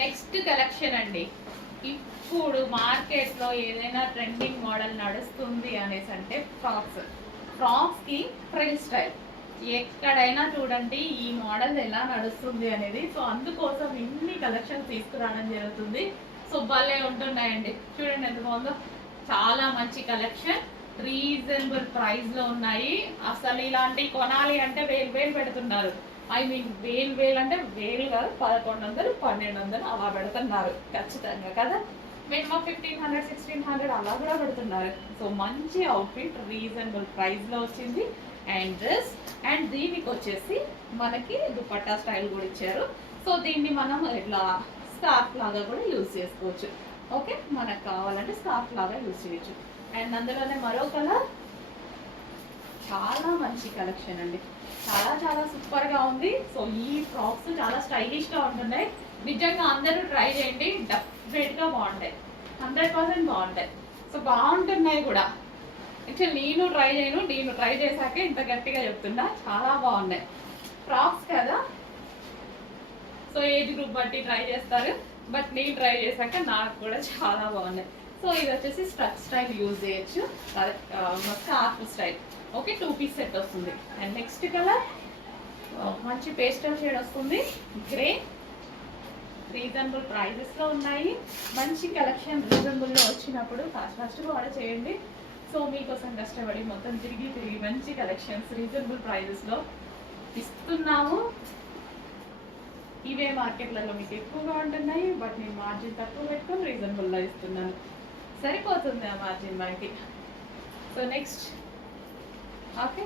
Next collection అండి. ఇప్పుడు మార్కెట్లో ఏదైనా ట్రెండింగ్ మోడల్ నడుస్తుంది అనేసి అంటే ఫ్రాక్స్కి ఫ్రిల్ స్టైల్. ఎక్కడైనా చూడండి ఈ మోడల్ ఎలా నడుస్తుంది అనేది. సో అందుకోసం ఇన్ని కలెక్షన్ తీసుకురావడం జరుగుతుంది. సో భలే ఉంటున్నాయండి, చూడండి ఎంత బాగుందో. చాలా మంచి కలెక్షన్, రీజనబుల్ ప్రైస్లో ఉన్నాయి. అసలు ఇలాంటివి కొనాలి అంటే వేలు పెడుతున్నారు. ఐ మీన్ వేలు అంటే వేలు కాదు, 1100 1200 అలా పెడుతున్నారు ఖచ్చితంగా కదా. మినిమం 1500 1600 అలా కూడా పెడుతున్నారు. సో మంచి అవుట్ఫిట్ రీజనబుల్ ప్రైస్లో వచ్చింది. అండ్ దీనికి వచ్చేసి మనకి దుపట్టా స్టైల్ కూడా ఇచ్చారు. సో దీన్ని మనం ఇట్లా స్కార్ఫ్ లాగా కూడా యూజ్ చేసుకోవచ్చు. ఓకే, మనకు కావాలంటే స్కార్ఫ్ లాగా యూజ్ చేయొచ్చు. అండ్ అందులోనే మరో కలర్, చాలా మంచి కలెక్షన్ అండి, చాలా సూపర్గా ఉంది. సో ఈ ఫ్రాక్స్ చాలా స్టైలిష్గా ఉంటున్నాయి. నిజంగా అందరూ ట్రై చేయండి, డెఫినెట్గా బాగుంటాయి, 100% బాగుంటాయి. సో బాగుంటున్నాయి కూడా. యాక్చువల్ నేను ట్రై చేశాకే ఇంత గట్టిగా చెప్తున్నా. చాలా బాగున్నాయి ఫ్రాక్స్ కదా. సో ఏజ్ గ్రూప్ బట్టి ట్రై చేస్తారు, బట్ నేను ట్రై చేశాక నాకు కూడా చాలా బాగున్నాయి. సో ఇది వచ్చేసి స్ట్రక్ స్టైల్ యూజ్ చేయొచ్చు, scarf style. Okay, 2 piece set వస్తుంది. అండ్ నెక్స్ట్ కలర్ మంచి పేస్టల్ షేడ్ వస్తుంది, గ్రే. రీజనబుల్ ప్రైజెస్లో ఉన్నాయి. మంచి కలెక్షన్ రీజనబుల్లో వచ్చినప్పుడు ఫాస్ట్గా ఆర్డర్ చేయండి. సో మీకోసం కష్టపడి మొత్తం తిరిగి మంచి కలెక్షన్స్ రీజనబుల్ ప్రైజెస్లో ఇస్తున్నాము. ఇవే మార్కెట్లలో మీకు ఎక్కువగా ఉంటున్నాయి, బట్ నేను మార్జిన్ తక్కువ పెట్టుకొని రీజనబుల్లో ఇస్తున్నాను. సరిపోతుంది ఆ మార్జిన్ మనకి. So next, okay,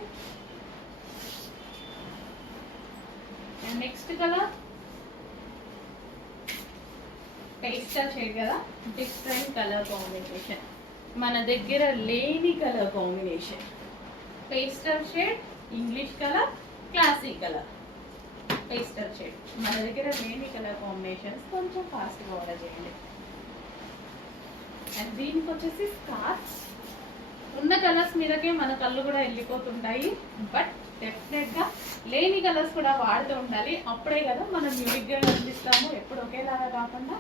and next colour pastel shade కదా, డిఫరెంట్ కలర్ కాంబినేషన్, మన దగ్గర లేని colour combination. Pastel shade, English colour, classic colour. Pastel shade మన దగ్గర లేని కలర్ కాంబినేషన్స్, కొంచెం ఫాస్ట్గా ఆర్డర్ చేయండి. అండ్ దీనికి వచ్చేసి స్కార్ఫ్. ఉన్న కలర్స్ మీదకే మన కళ్ళు కూడా వెళ్ళిపోతుంటాయి, బట్ డెఫినెట్గా లేని కలర్స్ కూడా వాడుతూ ఉండాలి. అప్పుడే కదా మనం యూనిక్గా కనిపిస్తాము, ఎప్పుడు ఒకేలాగా కాకుండా.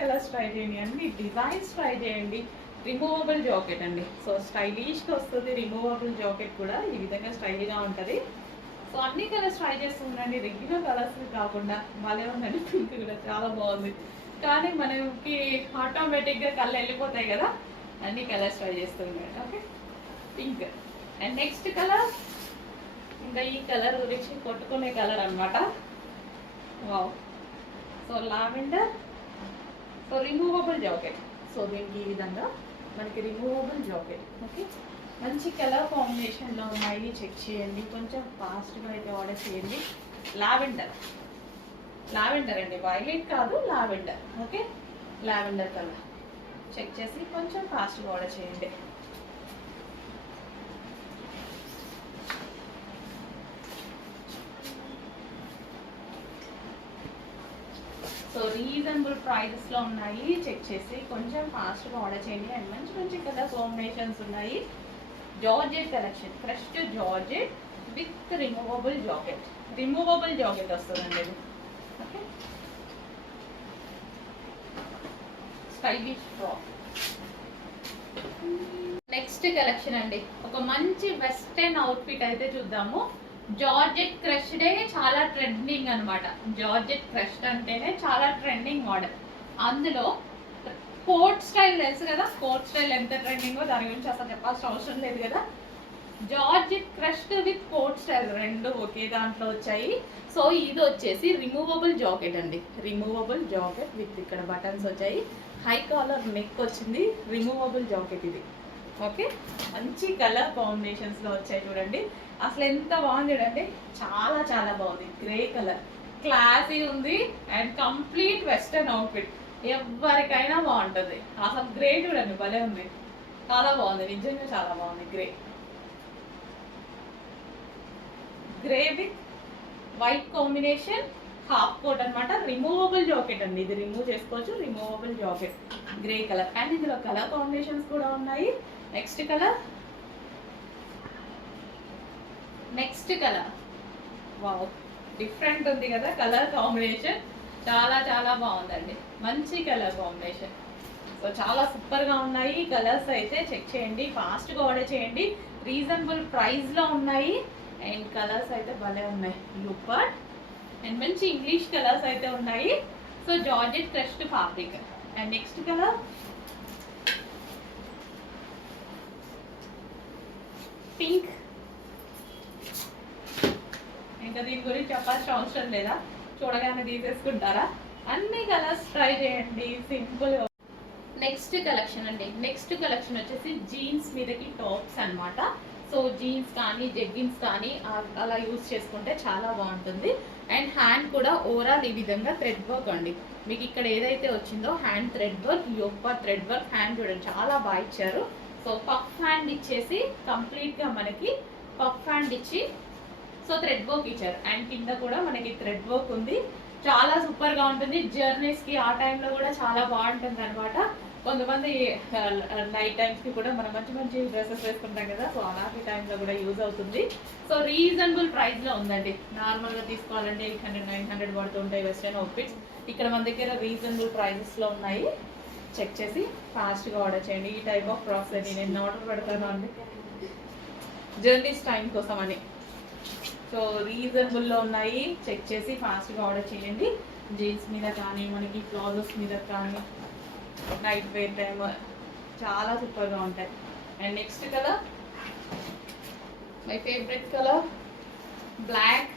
కలర్స్ ట్రై చేయండి, అన్ని డిజైన్స్ ట్రై చేయండి. రిమూవబుల్ జాకెట్ అండి, సో స్టైలిష్గా వస్తుంది. రిమూవబుల్ జాకెట్ కూడా ఈ విధంగా స్టైల్గా ఉంటుంది. సో అన్ని కలర్స్ ట్రై చేస్తూ ఉండండి, రెగ్యులర్ కలర్స్ కాకుండా. భలే ఉందండి, పింక్ కూడా చాలా బాగుంది. కానీ మనకి ఆటోమేటిక్గా కళ్ళు వెళ్ళిపోతాయి కదా, అన్ని కలర్స్ ట్రై చేస్తూ ఉండండి. Okay, pink. And next colour, ఇంకా ఈ కలర్ గురించి కొట్టుకునే కలర్ అనమాట. Wow, so lavender. So removable jacket. So దీనికి ఈ విధంగా మనకి రిమూవబుల్ జాకెట్. ఓకే, మంచి కలర్ కాంబినేషన్లో ఉన్నాయి, చెక్ చేయండి. కొంచెం ఫాస్ట్గా అయితే ఆర్డర్ చేయండి. లావెండర్ అండి, వైలెట్ కాదు, lavender. Okay, lavender colour check చేసి కొంచెం ఫాస్ట్గా ఆర్డర్ చేయండి. సో రీజనబుల్ ప్రైజెస్లో ఉన్నాయి, చెక్ చేసి కొంచెం ఫాస్ట్గా ఆర్డర్ చేయండి. అండ్ మంచి కలర్ కాంబినేషన్స్ ఉన్నాయి. Georgette collection, fresh georgette with removable jacket వస్తుందండి ఇది. Okay, stylish frock. Next collection అండి, ఒక మంచి వెస్టర్న్ అవుట్ఫిట్ అయితే చూద్దాము. జార్జెట్ క్రష్డే చాలా ట్రెండింగ్ అనమాట. జార్జెట్ క్రష్ అంటేనే చాలా ట్రెండింగ్ మోడల్. అందులో కోట్ స్టైల్ తెలుసు కదా, కోట్ స్టైల్ ఎంత ట్రెండింగో దాని గురించి అసలు చెప్పాల్సిన అవసరం లేదు కదా. Georgette crushed with coat style రెండు ఒకే దాంట్లో వచ్చాయి. సో ఇది వచ్చేసి రిమూవబుల్ జాకెట్ అండి, రిమూవబుల్ జాకెట్ విత్ ఇక్కడ బటన్స్ వచ్చాయి, హై కాలర్ నెక్ వచ్చింది, రిమూవబుల్ జాకెట్ ఇది. ఓకే, మంచి కలర్ కాంబినేషన్స్లో వచ్చాయి చూడండి. అసలు ఎంత బాగుంది చూడండి, చాలా బాగుంది. గ్రే కలర్, క్లాసీ ఉంది. అండ్ కంప్లీట్ వెస్టర్న్ అవుట్ఫిట్, ఎవరికైనా బాగుంటుంది. అసలు గ్రే చూడండి, భలే ఉంది, చాలా బాగుంది, నిజంగా చాలా బాగుంది. Grey with white combination, half coat అనమాట. రిమూవబుల్ జాకెట్ అండి, ఇది రిమూవ్ చేసుకోవచ్చు. Removable jacket, grey colour. And ఇందులో కలర్ కాంబినేషన్స్ కూడా ఉన్నాయి. నెక్స్ట్ కలర్ వావ్, డిఫరెంట్ ఉంది కదా కలర్ కాంబినేషన్, చాలా చాలా బాగుందండి, మంచి కలర్ కాంబినేషన్. సో చాలా సూపర్గా ఉన్నాయి కలర్స్ అయితే. చెక్ చేయండి, ఫాస్ట్గా ఆర్డర్ చేయండి. రీజనబుల్ ప్రైస్లో ఉన్నాయి అండ్ కలర్స్ అయితే భలే ఉన్నాయి. లూపర్ అండ్ మంచి ఇంగ్లీష్ కలర్స్ అయితే ఉన్నాయి. So georgette crushed fabric. And next colour pink. ఇంకా దీని గురించి చెప్పాల్సిన అవసరం లేదా, చూడగానే తీసేసుకుంటారా? అన్ని కలర్స్ ట్రై చేయండి, సింపుల్. నెక్స్ట్ కలెక్షన్ అండి, నెక్స్ట్ కలెక్షన్ వచ్చేసి జీన్స్ మీదకి టాప్స్ అన్నమాట. సో జీన్స్ కానీ జెగ్గిన్స్ కానీ అలా యూజ్ చేసుకుంటే చాలా బాగుంటుంది. అండ్ హ్యాండ్ కూడా ఓవరాల్ ఈ విధంగా థ్రెడ్ వర్క్ అండి. మీకు ఇక్కడ ఏదైతే వచ్చిందో హ్యాండ్ థ్రెడ్ వర్క్, యోగ థ్రెడ్ వర్క్, హ్యాండ్ చూడండి చాలా బాగా ఇచ్చారు. సో పఫ్ హ్యాండ్ ఇచ్చేసి కంప్లీట్గా మనకి పఫ్ హ్యాండ్ ఇచ్చి సో థ్రెడ్ వర్క్ ఇచ్చారు. అండ్ కింద కూడా మనకి థ్రెడ్ వర్క్ ఉంది. చాలా సూపర్గా ఉంటుంది. జర్నీస్కి ఆ టైంలో కూడా చాలా బాగుంటుంది అనమాట. కొంతమంది నైట్ టైమ్స్కి కూడా మనం మంచి మంచి డ్రెస్సెస్ వేసుకుంటాం కదా, సో అలాంటి టైంలో కూడా యూజ్ అవుతుంది. సో రీజనబుల్ ప్రైస్లో ఉందండి. నార్మల్గా తీసుకోవాలంటే 800 900 పడుతుంటాయి వెస్టర్న్ అవుట్ఫిట్స్. ఇక్కడ మన దగ్గర రీజనబుల్ ప్రైజెస్లో ఉన్నాయి. చెక్ చేసి ఫాస్ట్గా ఆర్డర్ చేయండి. ఈ టైప్ ఆఫ్ ఫ్రాక్స్ అని నేను ఆర్డర్ పెడతాను అండి, జర్నీస్ టైం కోసం అని. సో రీజనబుల్లో ఉన్నాయి. చెక్ చేసి ఫాస్ట్గా ఆర్డర్ చేయండి. జీన్స్ మీద కానీ మనకి బ్లౌజెస్ మీద కానీ నైట్ వేర్ టైమ్ చాలా సూపర్గా ఉంటాయి. And next colour my favourite colour black.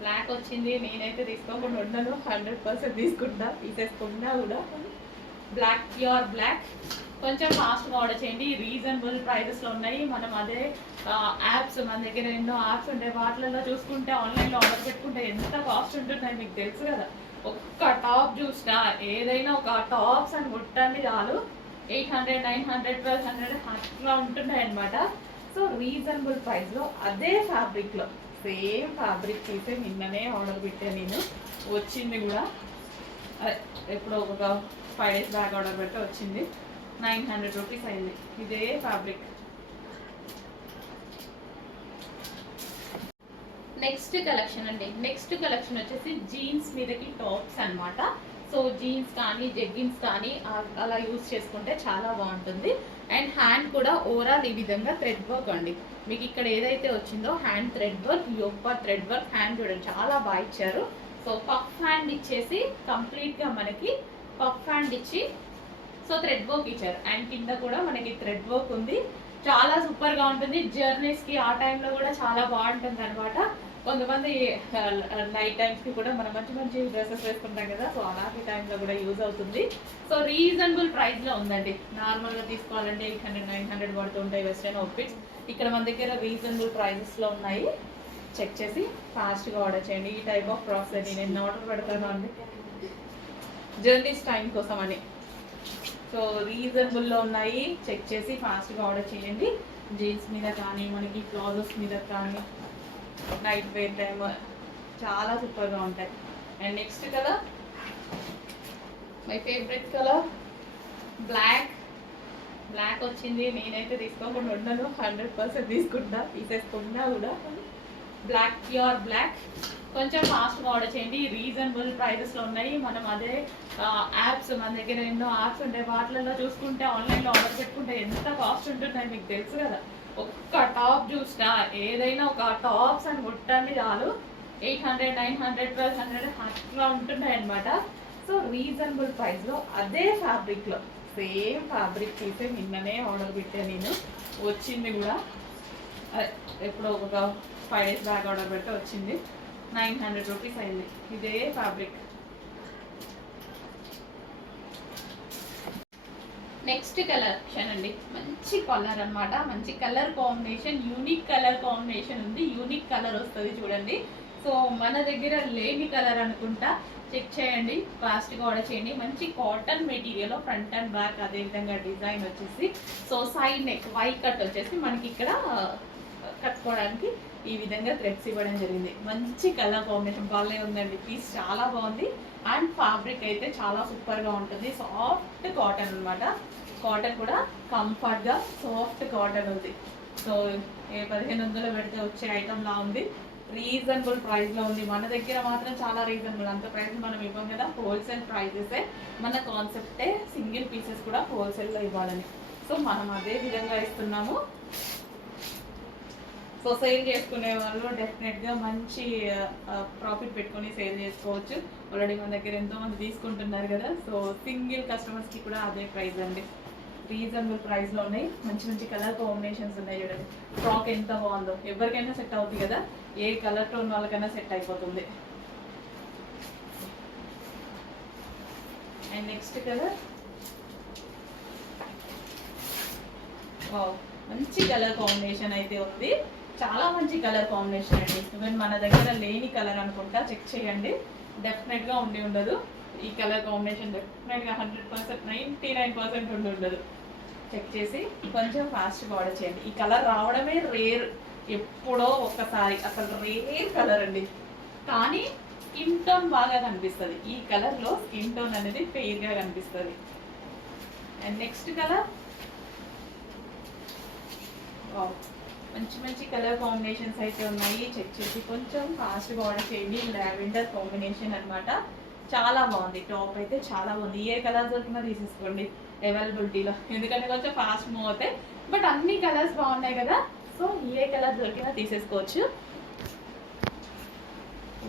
Black వచ్చింది, నేనైతే తీసుకోకుండా ఉండను, 100% తీసుకుంటా, తీసేసుకున్నా కూడా. Black, pure black. కొంచెం ఫాస్ట్గా ఆర్డర్ చేయండి. రీజనబుల్ ప్రైజెస్లో ఉన్నాయి. మనం అదే యాప్స్, మన దగ్గర ఎన్నో యాప్స్ ఉంటాయి, వాటిలలో చూసుకుంటే ఆన్లైన్లో ఆర్డర్ పెట్టుకుంటే ఎంత కాస్ట్ ఉంటున్నాయి మీకు తెలుసు కదా. ఒక్క టాప్ చూసినా ఏదైనా ఒక టాప్స్ అని కొట్టండి చాలు 800 900 1200 అట్లా ఉంటున్నాయి అనమాట. సో రీజనబుల్ ప్రైస్లో అదే ఫ్యాబ్రిక్లో సేమ్ ఫ్యాబ్రిక్ తీసే నిన్ననే ఆర్డర్ పెట్టాను నేను, వచ్చింది కూడా. ఎప్పుడో ఒక 5 days బ్యాక్ ఆర్డర్ పెడితే వచ్చింది. 900 రూపీస్ అయింది ఇదే ఫ్యాబ్రిక్. నెక్స్ట్ కలెక్షన్ అండి, నెక్స్ట్ కలెక్షన్ వచ్చేసి జీన్స్ మీదకి టాప్స్ అన్నమాట. సో జీన్స్ కానీ జెగ్గిన్స్ కానీ అలా యూజ్ చేసుకుంటే చాలా బాగుంటుంది. అండ్ హ్యాండ్ కూడా ఓవరాల్ ఈ విధంగా థ్రెడ్ వర్క్ అండి. మీకు ఇక్కడ ఏదైతే వచ్చిందో హ్యాండ్ థ్రెడ్ వర్క్, యోగ థ్రెడ్ వర్క్, హ్యాండ్ చూడండి చాలా బాగా ఇచ్చారు. సో పఫ్ హ్యాండ్ ఇచ్చేసి కంప్లీట్గా మనకి పఫ్ హ్యాండ్ ఇచ్చి సో థ్రెడ్ వర్క్ ఇచ్చారు. అండ్ కింద కూడా మనకి థ్రెడ్ వర్క్ ఉంది. చాలా సూపర్గా ఉంటుంది. జర్నీస్కి ఆ టైంలో కూడా చాలా బాగుంటుంది అనమాట. కొంతమంది నైట్ టైమ్స్కి కూడా మనం మంచి మంచి డ్రెస్సెస్ వేసుకుంటాం కదా, సో అలాంటి టైంలో కూడా యూజ్ అవుతుంది. సో రీజనబుల్ ప్రైస్లో ఉందండి. నార్మల్గా తీసుకోవాలంటే 800 900 పడుతుంటాయి వెస్టర్న్ అవుట్ఫిట్స్. ఇక్కడ మన దగ్గర రీజనబుల్ ప్రైజెస్లో ఉన్నాయి. చెక్ చేసి ఫాస్ట్గా ఆర్డర్ చేయండి. ఈ టైప్ ఆఫ్ ఫ్రాక్స్ అని నేను ఆర్డర్ పెడతాను అండి, జర్నీస్ టైం కోసం అని. సో రీజనబుల్లో ఉన్నాయి. చెక్ చేసి ఫాస్ట్గా ఆర్డర్ చేయండి. జీన్స్ మీద కానీ మనకి బ్లౌజెస్ మీద కానీ నైట్ వేర్ టైమ్ చాలా సూపర్గా ఉంటాయి. And next colour my favourite colour black. Black వచ్చింది, నేనైతే తీసుకోకుండా ఉండను, 100% తీసుకుంటా, తీసేసుకున్నా కూడా. Black, pure black. కొంచెం ఫాస్ట్గా ఆర్డర్ చేయండి. రీజనబుల్ ప్రైజెస్లో ఉన్నాయి. మనం అదే యాప్స్, మన దగ్గర ఎన్నో యాప్స్ ఉంటాయి, వాటిలలో చూసుకుంటే ఆన్లైన్లో ఆర్డర్ పెట్టుకుంటే ఎంత కాస్ట్ ఉంటున్నాయి మీకు తెలుసు కదా. ఒక్క టాప్ చూసినా ఏదైనా ఒక టాప్స్ అని కొట్టండి చాలు 800 900 1200 అట్లా ఉంటున్నాయి అనమాట. సో రీజనబుల్ ప్రైస్లో అదే ఫ్యాబ్రిక్లో సేమ్ ఫ్యాబ్రిక్ తీసే నిన్ననే ఆర్డర్ పెట్టాను నేను, వచ్చింది కూడా. ఎప్పుడో ఒక 5 days బ్యాక్ ఆర్డర్ పెడితే వచ్చింది. 900 రూపీస్ అయింది ఇదే ఫ్యాబ్రిక్. నెక్స్ట్ కలెక్షన్ అండి, మంచి కలర్ అన్నమాట, మంచి colour combination, unique colour combination ఉంది. యూనిక్ కలర్ వస్తుంది చూడండి. సో మన దగ్గర లేని కలర్ అనుకుంటా, చెక్ చేయండి, ఫాస్ట్గా ఆర్డర్ చేయండి. మంచి cotton material, front and back అదేవిధంగా డిజైన్ వచ్చేసి. So side neck Y cut వచ్చేసి మనకి ఇక్కడ కట్టుకోవడానికి ఈ విధంగా థ్రెడ్స్ ఇవ్వడం జరిగింది. మంచి కలర్ కాంబినేషన్ బాగానే ఉందండి, పీస్ చాలా బాగుంది. అండ్ ఫ్యాబ్రిక్ అయితే చాలా సూపర్గా ఉంటుంది. సాఫ్ట్ కాటన్ అనమాట. కాటన్ కూడా కంఫర్ట్గా సాఫ్ట్ కాటన్ ఉంది. సో 1500 పెడితే వచ్చే ఐటమ్ లా ఉంది. రీజనబుల్ ప్రైస్లో ఉంది. మన దగ్గర మాత్రం చాలా రీజనబుల్, అంత ప్రైస్ మనం ఇవ్వం కదా, హోల్సేల్ ప్రైజెసే మన కాన్సెప్టే, సింగిల్ పీసెస్ కూడా హోల్సేల్లో ఇవ్వాలని. సో మనం అదే విధంగా ఇస్తున్నాము. సో సేల్ చేసుకునే వాళ్ళు డెఫినెట్గా మంచి ప్రాఫిట్ పెట్టుకొని సేల్ చేసుకోవచ్చు. ఆల్రెడీ మన దగ్గర ఎంతోమంది తీసుకుంటున్నారు కదా. సో సింగిల్ కస్టమర్స్కి కూడా అదే ప్రైస్ అండి, రీజనబుల్ ప్రైస్లో ఉన్నాయి. మంచి మంచి కలర్ కాంబినేషన్స్ ఉన్నాయి చూడండి. ఫ్రాక్ ఎంత బాగుందో, ఎవరికైనా సెట్ అవుతుంది కదా, ఏ కలర్ టోన్ వాళ్ళకైనా సెట్ అయిపోతుంది. అండ్ నెక్స్ట్ కలర్, మంచి కలర్ కాంబినేషన్ అయితే ఉంది, చాలా మంచి కలర్ కాంబినేషన్ అండి. ఈవెన్ మన దగ్గర లేని కలర్ అనుకుంటా, చెక్ చేయండి, డెఫినెట్గా ఉండి ఉండదు. ఈ కలర్ కాంబినేషన్ డెఫినెట్గా 100%, 99% ఉండి ఉండదు. చెక్ చేసి కొంచెం ఫాస్ట్గా ఆర్డర్ చేయండి. ఈ కలర్ రావడమే రేర్, ఎప్పుడో ఒక్కసారి, అసలు రేర్ కలర్ అండి. కానీ స్కిన్ టోన్ బాగా కనిపిస్తుంది, ఈ కలర్లో స్కిన్ టోన్ అనేది ఫెయిర్గా కనిపిస్తుంది. అండ్ నెక్స్ట్ కలర్, మంచి మంచి కలర్ కాంబినేషన్స్ అయితే ఉన్నాయి. చెక్ చేసి కొంచెం ఫాస్ట్గా ఆర్డర్ చేయండి. లావెండర్ కాంబినేషన్ అనమాట, చాలా బాగుంది. టాప్ అయితే చాలా బాగుంది. ఏ కలర్ దొరికినా తీసేసుకోండి అవైలబిలిటీలో, ఎందుకంటే కొంచెం ఫాస్ట్ మూవ్ అవుతాయి. బట్ అన్ని కలర్స్ బాగున్నాయి కదా, సో ఏ కలర్ దొరికినా తీసేసుకోవచ్చు.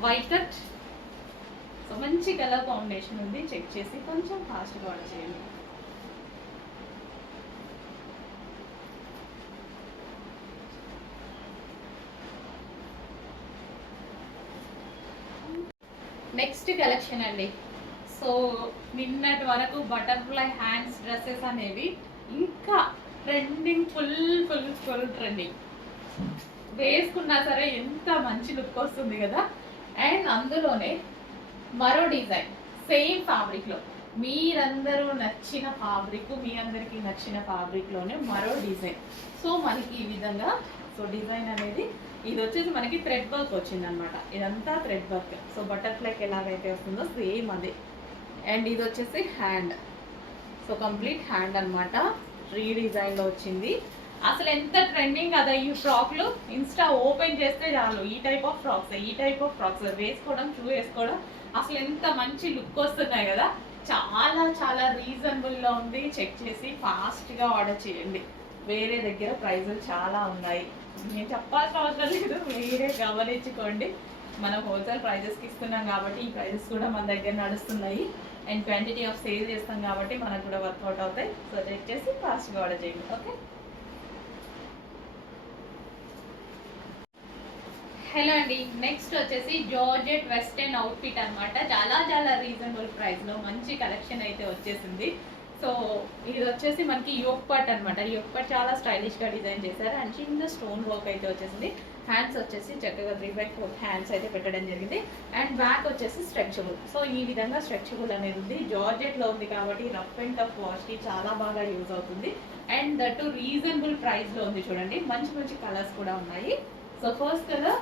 వైట్ కట్, సో మంచి కలర్ కాంబినేషన్ ఉంది. చెక్ చేసి కొంచెం ఫాస్ట్గా ఆర్డర్ చేయండి. నెక్స్ట్ కలెక్షన్ అండి. సో నిన్నటి వరకు బటర్ఫ్లై హ్యాండ్స్ డ్రెస్సెస్ అనేవి ఇంకా ట్రెండింగ్, ఫుల్ ట్రెండింగ్. వేసుకున్నా సరే ఎంత మంచి లుక్ వస్తుంది కదా. అండ్ అందులోనే మరో డిజైన్, సేమ్ ఫ్యాబ్రిక్లో, మీరందరూ నచ్చిన ఫ్యాబ్రిక్, మీ అందరికీ నచ్చిన ఫ్యాబ్రిక్లోనే మరో డిజైన్. సో మనకి ఈ విధంగా, సో డిజైన్ అనేది ఇది వచ్చేసి మనకి థ్రెడ్ వర్క్ వచ్చిందనమాట, ఇదంతా థ్రెడ్ వర్క్. సో బటర్ఫ్లైకి ఎలాగైతే వస్తుందో సేమ్ అదే. అండ్ ఇది వచ్చేసి హ్యాండ్, సో కంప్లీట్ హ్యాండ్ అనమాట, డిజైన్లో వచ్చింది. అసలు ఎంత ట్రెండింగ్ కదా ఈ ఫ్రాక్లు, ఇన్స్టా ఓపెన్ చేస్తే చాలు ఈ టైప్ ఆఫ్ ఫ్రాక్స్ వేసుకోవడం, వేసుకోవడం, అసలు ఎంత మంచి లుక్ వస్తున్నాయి కదా. చాలా రీజనబుల్లో ఉంది. చెక్ చేసి ఫాస్ట్గా ఆర్డర్ చేయండి. వేరే దగ్గర ప్రైజులు చాలా ఉన్నాయి, నేను చెప్పాల్సిన అవసరం లేదు, మీరే గమనించుకోండి. మనం హోల్సేల్ ప్రైజెస్కి ఇస్తున్నాం కాబట్టి ఈ ప్రైజెస్ కూడా మన దగ్గర నడుస్తున్నాయి. అండ్ క్వాంటిటీ ఆఫ్ సేల్ చేస్తాం కాబట్టి మనకు కూడా వర్కౌట్ అవుతాయి. సో చెక్ చేసి ఫాస్ట్గా ఆర్డర్ చేయండి. ఓకే, హలో అండి. నెక్స్ట్ వచ్చేసి జార్జెట్ వెస్టర్న్ అవుట్ఫిట్ అనమాట, చాలా రీజనబుల్ ప్రైస్లో మంచి కలెక్షన్ అయితే వచ్చేసింది. సో ఇది వచ్చేసి మనకి యోక్ పార్ట్ అనమాట, యోక్ పార్ట్ చాలా స్టైలిష్గా డిజైన్ చేశారు. అండ్ చిన్న స్టోన్ వర్క్ అయితే వచ్చేసింది. హ్యాండ్స్ వచ్చేసి చక్కగా 3/4 హ్యాండ్స్ అయితే పెట్టడం జరిగింది. అండ్ బ్యాక్ వచ్చేసి స్ట్రెచబుల్. సో ఈ విధంగా స్ట్రెచబుల్ అనేది ఉంది, జార్జెట్లో ఉంది కాబట్టి రఫ్ అండ్ టఫ్ వాష్కి చాలా బాగా యూజ్ అవుతుంది. అండ్ దట్ రీజనబుల్ ప్రైస్లో ఉంది. చూడండి మంచి కలర్స్ కూడా ఉన్నాయి. So first colour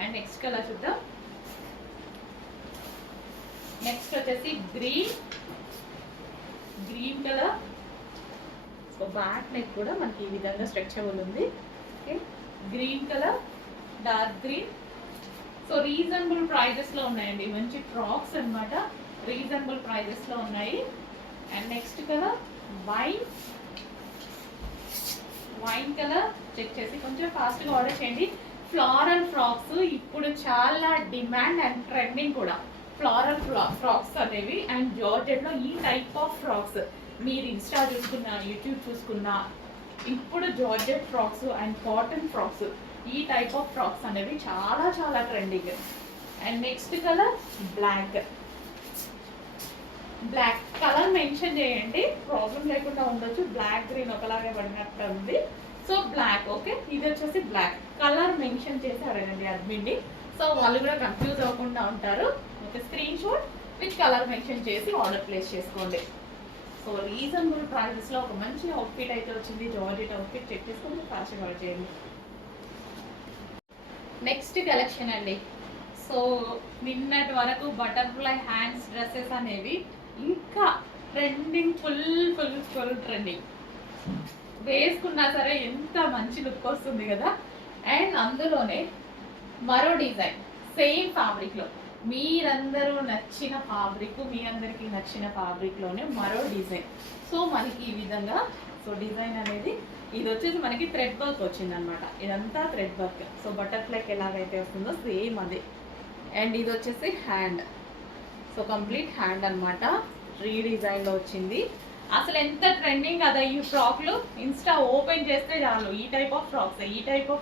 and next colour చూద్దాం. నెక్స్ట్ వచ్చేసి green colour. So back neck కూడా మనకి ఈ విధంగా స్ట్రెచబుల్ ఉంది. Okay, green colour, dark green. So reasonable ప్రైజెస్లో ఉన్నాయండి, మంచి ఫ్రాక్స్ అనమాట, రీజనబుల్ ప్రైజెస్లో ఉన్నాయి. And next colour wine colour. Check చేసి కొంచెం ఫాస్ట్గా ఆర్డర్ చేయండి. ఫ్లారల్ ఫ్రాక్స్ ఇప్పుడు చాలా డిమాండ్ అండ్ ట్రెండింగ్ కూడా, ఫ్లారల్ ఫ్రాక్స్ అనేవి. అండ్ జార్జెట్లో ఈ టైప్ ఆఫ్ ఫ్రాక్స్ మీరు ఇన్స్టా చూసుకున్నా, యూట్యూబ్ చూసుకున్నా, ఇప్పుడు georgette frocks and cotton frocks, ఈ టైప్ ఆఫ్ ఫ్రాక్స్ అనేవి చాలా trending. And next colour black colour mention చేయండి, ప్రాబ్లం లేకుండా ఉండొచ్చు. బ్లాక్ గ్రీన్ ఒకలాగే పడినట్టు ఉంది. సో బ్లాక్, ఓకే, ఇది వచ్చేసి బ్లాక్ కలర్ మెన్షన్ చేసి అడగండి అడ్మిన్ని. సో వాళ్ళు కూడా కన్ఫ్యూజ్ అవ్వకుండా ఉంటారు. Okay, screen shot with colour mention చేసి ఆర్డర్ ప్లేస్ చేసుకోండి. సో రీజనబుల్ ప్రైజెస్లో ఒక మంచి అవుట్ఫిట్ అయితే వచ్చింది, జార్జెట్ అవుట్ఫిట్. చెక్ చేసుకొని ఫాస్ట్గా ఆర్డర్ చేయండి. నెక్స్ట్ కలెక్షన్ అండి. సో నిన్నటి వరకు బటర్ఫ్లై హ్యాండ్స్ డ్రెస్సెస్ అనేవి ఇంకా ట్రెండింగ్, ఫుల్ ట్రెండింగ్. వేసుకున్నా సరే ఎంత మంచి లుక్ వస్తుంది కదా. అండ్ అందులోనే మరో డిజైన్ సేమ్ ఫ్యాబ్రిక్ లో, మీరందరూ నచ్చిన ఫ్యాబ్రిక్, మీ అందరికి నచ్చిన ఫ్యాబ్రిక్ లోనే మరో డిజైన్. సో మనకి ఈ విధంగా, సో డిజైన్ అనేది ఇది వచ్చేసి మనకి థ్రెడ్ వర్క్ వచ్చింది అనమాట. ఇదంతా థ్రెడ్ వర్క్. సో బటర్ఫ్లైకి ఎలాగైతే వస్తుందో సేమ్ అదే. అండ్ ఇది వచ్చేసి హ్యాండ్. సో కంప్లీట్ హ్యాండ్ అనమాట, రీడిజైన్లో వచ్చింది. అసలు ఎంత ట్రెండింగ్ కదా ఈ ఫ్రాక్లు. ఇన్స్టా ఓపెన్ చేస్తే చాలు ఈ టైప్ ఆఫ్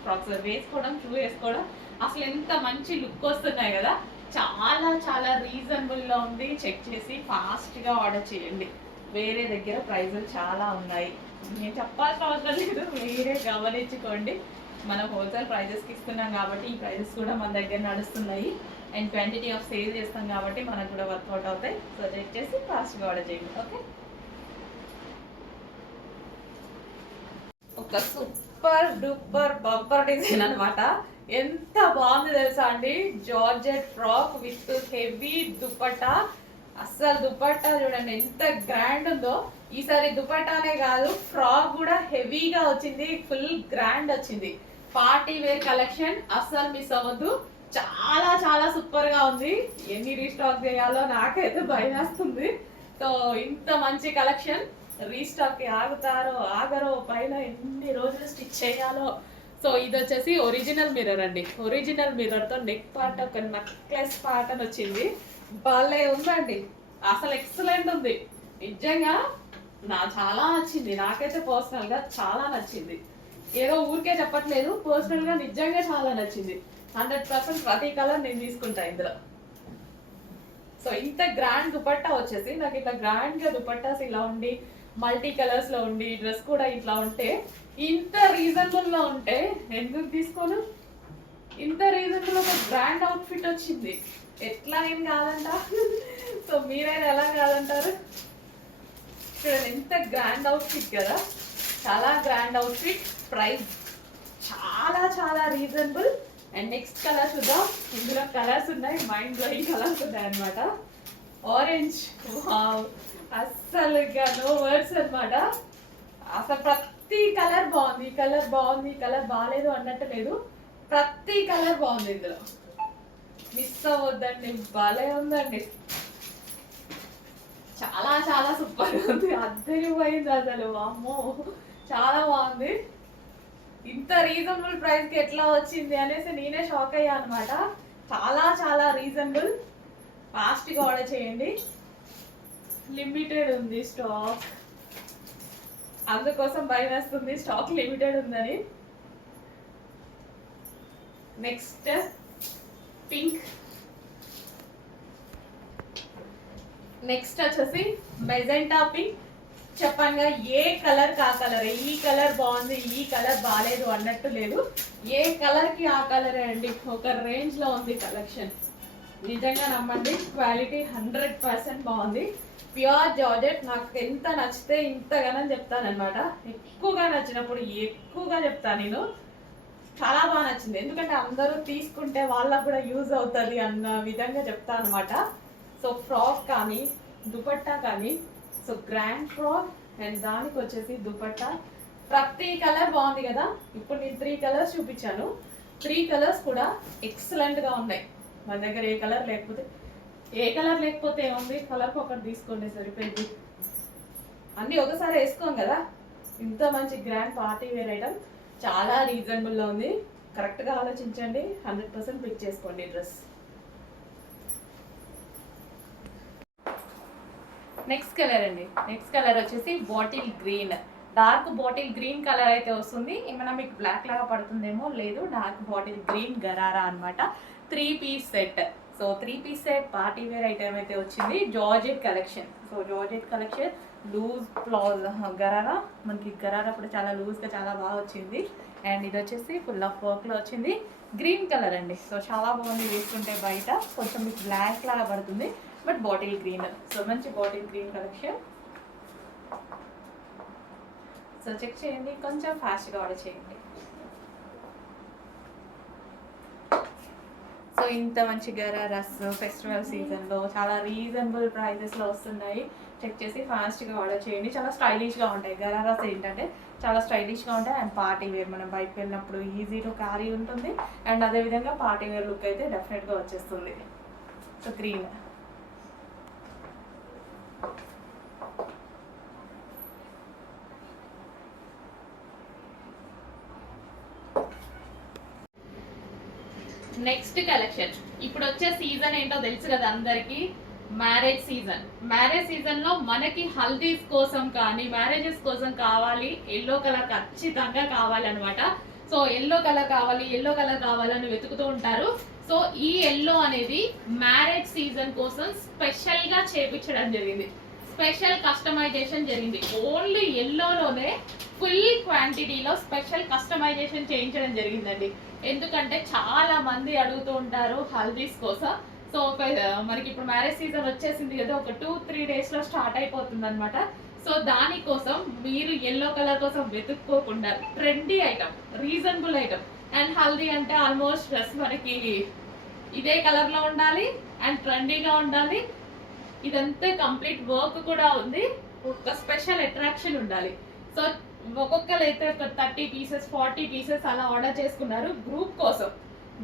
ఫ్రాక్స్ వేసుకోవడం, షూ వేసుకోవడం, అసలు ఎంత మంచి లుక్ వస్తున్నాయి కదా. చాలా చాలా రీజనబుల్లో ఉంది. చెక్ చేసి ఫాస్ట్గా ఆర్డర్ చేయండి. వేరే దగ్గర ప్రైజులు చాలా ఉన్నాయి, నేను చెప్పాల్సిన అవసరం లేదు, వేరే గమనించుకోండి. మనం హోల్సేల్ ప్రైజెస్కి ఇస్తున్నాం కాబట్టి ఈ ప్రైజెస్ కూడా మన దగ్గర నడుస్తున్నాయి. అండ్ క్వాంటిటీ ఆఫ్ సేల్ చేస్తాం కాబట్టి మనకు కూడా వర్కౌట్ అవుతాయి. సో చెక్ చేసి ఫాస్ట్గా ఆర్డర్ చేయండి. ఓకే, ఒక సూపర్ డూపర్ బంపర్ డిజైన్ అనమాట. ఎంత బాగుంది తెలుసా అండి. Georgette frock with heavy dupatta. అస్సలు దుపట్టా చూడండి ఎంత గ్రాండ్ ఉందో. ఈసారి దుపట్టానే కాదు, ఫ్రాక్ కూడా హెవీగా వచ్చింది, ఫుల్ గ్రాండ్ వచ్చింది. పార్టీ వేర్ కలెక్షన్ అస్సలు మిస్ అవ్వద్దు. చాలా చాలా సూపర్ గా ఉంది. ఎన్ని రీస్టాక్ చేయాలో నాకైతే భయం వేస్తుంది. సో ఇంత మంచి కలెక్షన్ రీస్టాక్ కి ఆగుతారో ఆగరో, పైన ఎన్ని రోజులు స్టిచ్ చేయాలో. సో ఇది వచ్చేసి ఒరిజినల్ మిర్రర్ అండి. ఒరిజినల్ మిర్రర్ తో నెక్ పార్ట్ ఒక నెక్లెస్ పార్ట్ అని వచ్చింది. భలే ఉందండి, అసలు ఎక్సలెంట్ ఉంది నిజంగా. చాలా నచ్చింది నాకైతే, పర్సనల్ గా చాలా నచ్చింది. ఏదో ఊరికే చెప్పట్లేదు, పర్సనల్ గా నిజంగా చాలా నచ్చింది. 100% ప్రతి కలర్ నేను తీసుకుంటా ఇందులో. సో ఇంత గ్రాండ్ దుపట్టా వచ్చేసి నాకు ఇట్లా గ్రాండ్ గా దుపట్టాస్ ఇలా ఉండి, మల్టీ కలర్స్ లో ఉండి, డ్రెస్ కూడా ఇట్లా ఉంటే, ఇంత రీజనబుల్ లో ఉంటే ఎందుకు తీసుకోను. ఇంత రీజనబుల్ ఒక గ్రాండ్ అవుట్ఫిట్ వచ్చింది, ఎట్లా నేను కాదంట. సో మీరైనా ఎలా కాదంటారు. చూడండి ఎంత గ్రాండ్ అవుట్ఫిట్ కదా, చాలా గ్రాండ్ అవుట్ఫిట్. ప్రైస్ చాలా చాలా రీజనబుల్. అండ్ నెక్స్ట్ కలర్ చూద్దాం. ఇందులో కలర్స్ ఉన్నాయి, మైండ్ బ్లోయింగ్ కలర్స్ ఉన్నాయి అనమాట. ఆరెంజ్, వావ్, అస్సలు నో వర్డ్స్ అనమాట. అసలు ప్రతి కలర్ బాగుంది, ఈ కలర్ బాగుంది, ఈ కలర్ బాగాలేదు అన్నట్టు లేదు, ప్రతి కలర్ బాగుంది ఇందులో. మిస్ అవ్వద్దండి, భలే ఉందండి. చాలా చాలా సూపర్ ఉంది, అద్దరిపోయింది అసలు. అమ్మో చాలా బాగుంది. ఇంత రీజనబుల్ ప్రైస్ కి ఎట్లా వచ్చింది అనేసి నేనే షాక్ అయ్యా అనమాట. చాలా చాలా రీజనబుల్. ఫాస్ట్ గా ఆర్డర్ చేయండి, లిమిటెడ్ ఉంది స్టాక్. అందుకోసం భయం వేస్తుంది స్టాక్ లిమిటెడ్ ఉందని. Next pink. నెక్స్ట్ వచ్చేసి మెజెంటా పింక్. చెప్పంగా ఏ కలర్ కా కలర్. ఈ కలర్ బాగుంది, ఈ కలర్ బాగాలేదు అన్నట్టు లేదు, ఏ కలర్ కి ఆ కలరే అండి. ఒక రేంజ్ లో ఉంది కలెక్షన్. నిజంగా నమ్మండి, క్వాలిటీ 100% బాగుంది. Pure georgette. నాకు ఎంత నచ్చితే ఇంతగానో చెప్తానమాట. ఎక్కువగా నచ్చినప్పుడు ఎక్కువగా చెప్తాను నేను. చాలా బాగా నచ్చింది, ఎందుకంటే అందరూ తీసుకుంటే వాళ్ళకు కూడా యూజ్ అవుతుంది అన్న విధంగా చెప్తాను అనమాట. సో ఫ్రాక్ కానీ దుపట్టా కానీ, సో గ్రాండ్ ఫ్రాక్ అండ్ దానికి వచ్చేసి దుపట్టా, ప్రతి కలర్ బాగుంది కదా. ఇప్పుడు నేను 3 కలర్స్ చూపించాను, 3 కలర్స్ కూడా ఎక్సలెంట్గా ఉన్నాయి. మన దగ్గర ఏ కలర్ లేకపోతే ఏముంది, కలర్కి ఒకటి తీసుకోండి సరిపోయింది. అన్నీ ఒకసారి వేసుకోం కదా. ఇంత మంచి గ్రాండ్ పార్టీ వేర్ ఐటమ్ చాలా రీజనబుల్లో ఉంది. కరెక్ట్గా ఆలోచించండి, 100% పిక్ చేసుకోండి డ్రెస్. నెక్స్ట్ కలర్ అండి. నెక్స్ట్ కలర్ వచ్చేసి bottle green. Dark bottle green colour అయితే వస్తుంది. ఏమైనా మీకు బ్లాక్ లాగా పడుతుందేమో, లేదు, డార్క్ బాటిల్ గ్రీన్ గరారా అనమాట. 3 piece set. So 3 piece set party wear item అయితే వచ్చింది. Georgette collection. So georgette collection, loose palazzo gharara. మనకి గరారా కూడా చాలా లూజ్గా చాలా బాగా వచ్చింది. అండ్ ఇది వచ్చేసి ఫుల్ ఆఫ్ వర్క్లో వచ్చింది. గ్రీన్ కలర్ అండి. సో చాలా బాగుంది, వేసుకుంటే బయట కొంచెం మీకు బ్లాక్ లాగా పడుతుంది, బట్ బాటిల్ గ్రీన్. సో మంచి bottle green collection. So check చేయండి, కొంచెం ఫాస్ట్గా ఆర్డర్ చేయండి. సో ఇంత మంచి గరారాస్ ఫెస్టివల్ సీజన్లో చాలా రీజనబుల్ ప్రైజెస్లో వస్తున్నాయి. చెక్ చేసి ఫాస్ట్గా ఆర్డర్ చేయండి. చాలా స్టైలిష్గా ఉంటాయి. గరారాస్ ఏంటంటే చాలా స్టైలిష్గా ఉంటాయి అండ్ పార్టీ వేర్, మనం బయటకు వెళ్ళినప్పుడు ఈజీ టు క్యారీ ఉంటుంది అండ్ అదేవిధంగా పార్టీ వేర్ లుక్ అయితే డెఫినెట్గా వచ్చేస్తుంది. So green. నెక్స్ట్ కలెక్షన్ ఇప్పుడు వచ్చే సీజన్ ఏంటో తెలుసు కదా అందరికి, మ్యారేజ్ సీజన్. మ్యారేజ్ సీజన్ లో మనకి హల్దీస్ కోసం కానీ మ్యారేజెస్ కోసం కావాలి ఎల్లో కలర్, ఖచ్చితంగా కావాలన్నమాట. సో ఎల్లో కలర్ కావాలి, ఎల్లో కలర్ కావాలని వెతుకుతూ ఉంటారు. సో ఈ ఎల్లో అనేది మ్యారేజ్ సీజన్ కోసం స్పెషల్ గా చేపించడం జరిగింది. స్పెషల్ కస్టమైజేషన్ జరిగింది. ఓన్లీ ఎల్లోలోనే ఫుల్ క్వాంటిటీలో స్పెషల్ కస్టమైజేషన్ చేయించడం జరిగిందండి. ఎందుకంటే చాలా మంది అడుగుతూ ఉంటారు హల్దీస్ కోసం. సో మనకి ఇప్పుడు మ్యారేజ్ సీజన్ వచ్చేసింది కదా, ఒక 2-3 డేస్ లో స్టార్ట్ అయిపోతుంది అనమాట. సో దానికోసం మీరు ఎల్లో కలర్ కోసం వెతుక్కోకుండా trendy item, reasonable item. And haldi అంటే ఆల్మోస్ట్ డ్రెస్ మనకి ఇదే కలర్ లో ఉండాలి అండ్ ట్రెండీగా ఉండాలి. ఇదంతా కంప్లీట్ వర్క్ కూడా ఉంది, ఒక స్పెషల్ అట్రాక్షన్ ఉండాలి. సో ఒక్కొక్కరు అయితే ఒక 30 పీసెస్ 40 పీసెస్ అలా ఆర్డర్ చేసుకున్నారు గ్రూప్ కోసం.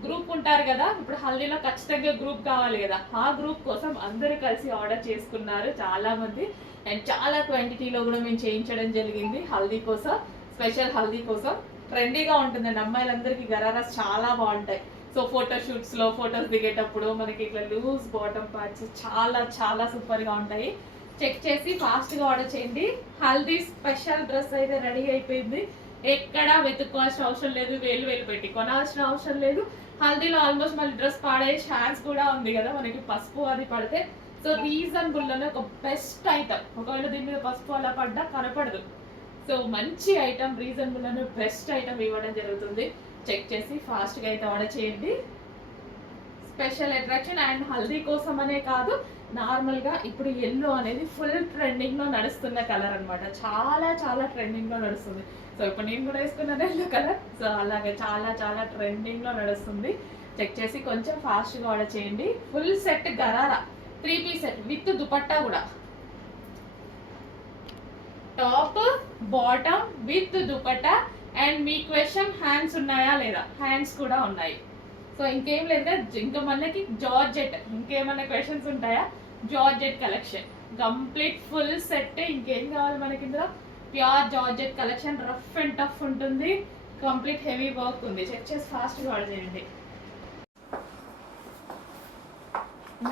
గ్రూప్ ఉంటారు కదా, ఇప్పుడు హల్దీలో ఖచ్చితంగా గ్రూప్ కావాలి కదా, ఆ గ్రూప్ కోసం అందరూ కలిసి ఆర్డర్ చేసుకున్నారు చాలా మంది. అండ్ చాలా క్వాంటిటీలో కూడా మేము చేయించడం జరిగింది హల్దీ కోసం, స్పెషల్ హల్దీ కోసం. ట్రెండీగా ఉంటుందండి, అమ్మాయిలందరికీ గరారాస్ చాలా బాగుంటాయి. సో ఫోటోషూట్స్లో ఫొటోస్ దిగేటప్పుడు మనకి ఇట్లా లూజ్ బాటమ్ పార్ట్స్ చాలా చాలా సూపర్గా ఉంటాయి. చెక్ చేసి ఫాస్ట్గా ఆర్డర్ చేయండి. హల్దీ స్పెషల్ డ్రెస్ అయితే రెడీ అయిపోయింది. ఎక్కడా వెతుక్కోవాల్సిన అవసరం లేదు, వేలు పెట్టి కొనాల్సిన అవసరం లేదు. హల్దీలో ఆల్మోస్ట్ మళ్ళీ డ్రెస్ పాడే ఛాన్స్ కూడా ఉంది కదా మనకి, పసుపు అది పడితే. సో రీజనబుల్లోనే ఒక బెస్ట్ ఐటమ్. ఒకవేళ దీని మీద పసుపు అలా పడ్డా కనపడదు. సో మంచి ఐటమ్, రీజనబుల్లోనే బెస్ట్ ఐటమ్ ఇవ్వడం జరుగుతుంది. చెక్ చేసి ఫాస్ట్గా అయితే ఆర్డర్ చేయండి. స్పెషల్ అట్రాక్షన్ అండ్ హల్దీ కోసం అనే కాదు, నార్మల్గా ఇప్పుడు ఎల్లో అనేది ఫుల్ ట్రెండింగ్లో నడుస్తున్న కలర్ అనమాట. చాలా చాలా ట్రెండింగ్లో నడుస్తుంది. సో ఇప్పుడు నేను కూడా వేసుకున్నాను ఎల్లో కలర్. సో అలాగే చాలా చాలా ట్రెండింగ్లో నడుస్తుంది. చెక్ చేసి కొంచెం ఫాస్ట్గా ఆర్డర్ చేయండి. Full set gharara 3 piece set with dupatta కూడా, top bottom with dupatta. And మీ క్వశ్చన్ హ్యాండ్స్ ఉన్నాయా లేదా, హ్యాండ్స్ కూడా ఉన్నాయి. సో ఇంకేం లేదు కదా, ఇంకా మనకి జార్జెట్, ఇంకేమన్నా క్వశ్చన్స్ ఉంటాయా? Georgette collection complete full set. ఇంకేం కావాలి మనకి ఇందులో? Pure georgette collection, rough and tough ఉంటుంది, కంప్లీట్ హెవీ వర్క్ ఉంది. చెక్ చేసి ఫాస్ట్గా ఆర్డర్ చేయండి.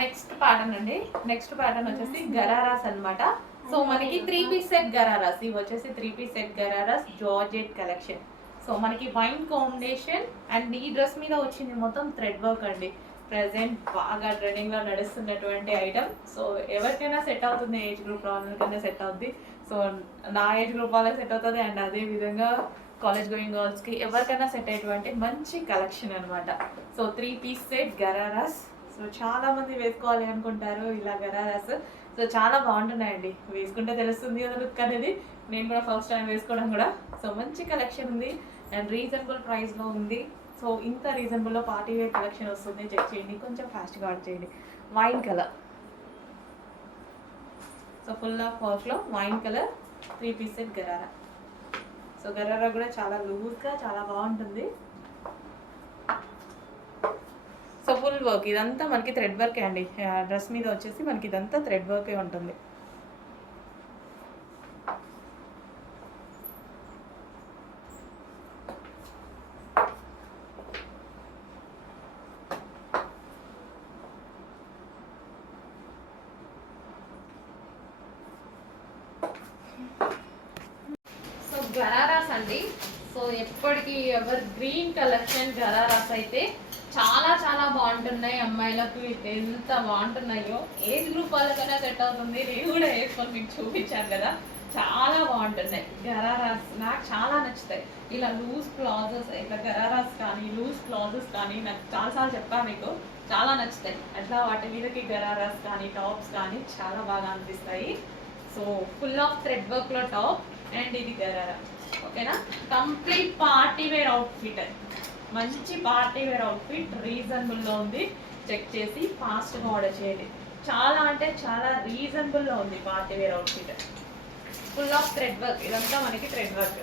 నెక్స్ట్ ప్యాటర్న్ అండి. నెక్స్ట్ ప్యాటర్న్ వచ్చేసి గరారాస్ అనమాట. సో మనకి 3 పీస్ సెట్ గరారాస్, ఇవి వచ్చేసి 3 piece set ghararas georgette collection. So మనకి వైన్ కాంబినేషన్ అండ్ ఈ డ్రెస్ మీద వచ్చింది మొత్తం థ్రెడ్ వర్క్ అండి. ప్రెసెంట్ బాగా ట్రెండింగ్లో నడుస్తున్నటువంటి ఐటమ్. సో ఎవరికైనా సెట్ అవుతుంది, ఏజ్ గ్రూప్ వాళ్ళకైనా సెట్ అవుతుంది. సో నా ఏజ్ గ్రూప్ వాళ్ళకి సెట్ అవుతుంది అండ్ అదే విధంగా కాలేజ్ గోయింగ్ గర్ల్స్కి ఎవరికైనా సెట్ అయ్యేటువంటి మంచి కలెక్షన్ అనమాట. So 3 piece set ghararas. So చాలా మంది వేసుకోవాలి అనుకుంటారు ఇలా గరారాస్. సో చాలా బాగుంటున్నాయండి, వేసుకుంటే తెలుస్తుంది కదా లుక్ అనేది. నేను కూడా ఫస్ట్ టైం వేసుకోవడం కూడా. సో మంచి కలెక్షన్ ఉంది అండ్ రీజనబుల్ ప్రైస్లో ఉంది. సో ఇంత రీజనబుల్లో పార్టీ వేర్ కలెక్షన్ వస్తుంది. చెక్ చేయండి, కొంచెం ఫాస్ట్గా ఆర్డర్ చేయండి. Wine colour, so full of వర్క్లో wine colour 3 piece set gharara. So gharara కూడా చాలా లూజ్గా చాలా బాగుంటుంది. సో ఫుల్ వర్క్, ఇదంతా మనకి థ్రెడ్ వర్కే అండి. డ్రెస్ మీద వచ్చేసి మనకి ఇదంతా థ్రెడ్ వర్కే ఉంటుంది. సో గరారాస్ అండి. సో ఎప్పటికీ ఎవర్ గ్రీన్ కలెక్షన్ గరారాస్ అయితే చాలా చాలా బాగుంటున్నాయి. అమ్మాయిలకు ఎంత బాగుంటున్నాయో, ఏజ్ గ్రూప్ వాళ్ళకైనా సెట్ అవుతుంది. నేను కూడా వేసుకొని మీకు చూపించాను కదా, చాలా బాగుంటున్నాయి గరారాస్. నాకు చాలా నచ్చుతాయి ఇలా లూజ్ ప్లాజెస్, ఇట్లా గరారాస్ కానీ లూజ్ ప్లాజెస్ కానీ నాకు చాలాసార్లు చెప్పాను మీకు, చాలా నచ్చుతాయి. అట్లా వాటి మీదకి గరారాస్ కానీ టాప్స్ కానీ చాలా బాగా అనిపిస్తాయి. సో ఫుల్ ఆఫ్ థ్రెడ్ వర్క్లో టాప్ అండ్ ఇది గరారా. ఓకేనా, కంప్లీట్ పార్టీ వేర్ అవుట్ఫిట్. మంచి పార్టీ వేర్ అవుట్ఫిట్ రీజనబుల్లో ఉంది. చెక్ చేసి ఫాస్ట్గా ఆర్డర్ చేయండి. చాలా అంటే చాలా రీజనబుల్లో ఉంది party wear outfit. Full of thread work, ఇదంతా మనకి థ్రెడ్ వర్క్.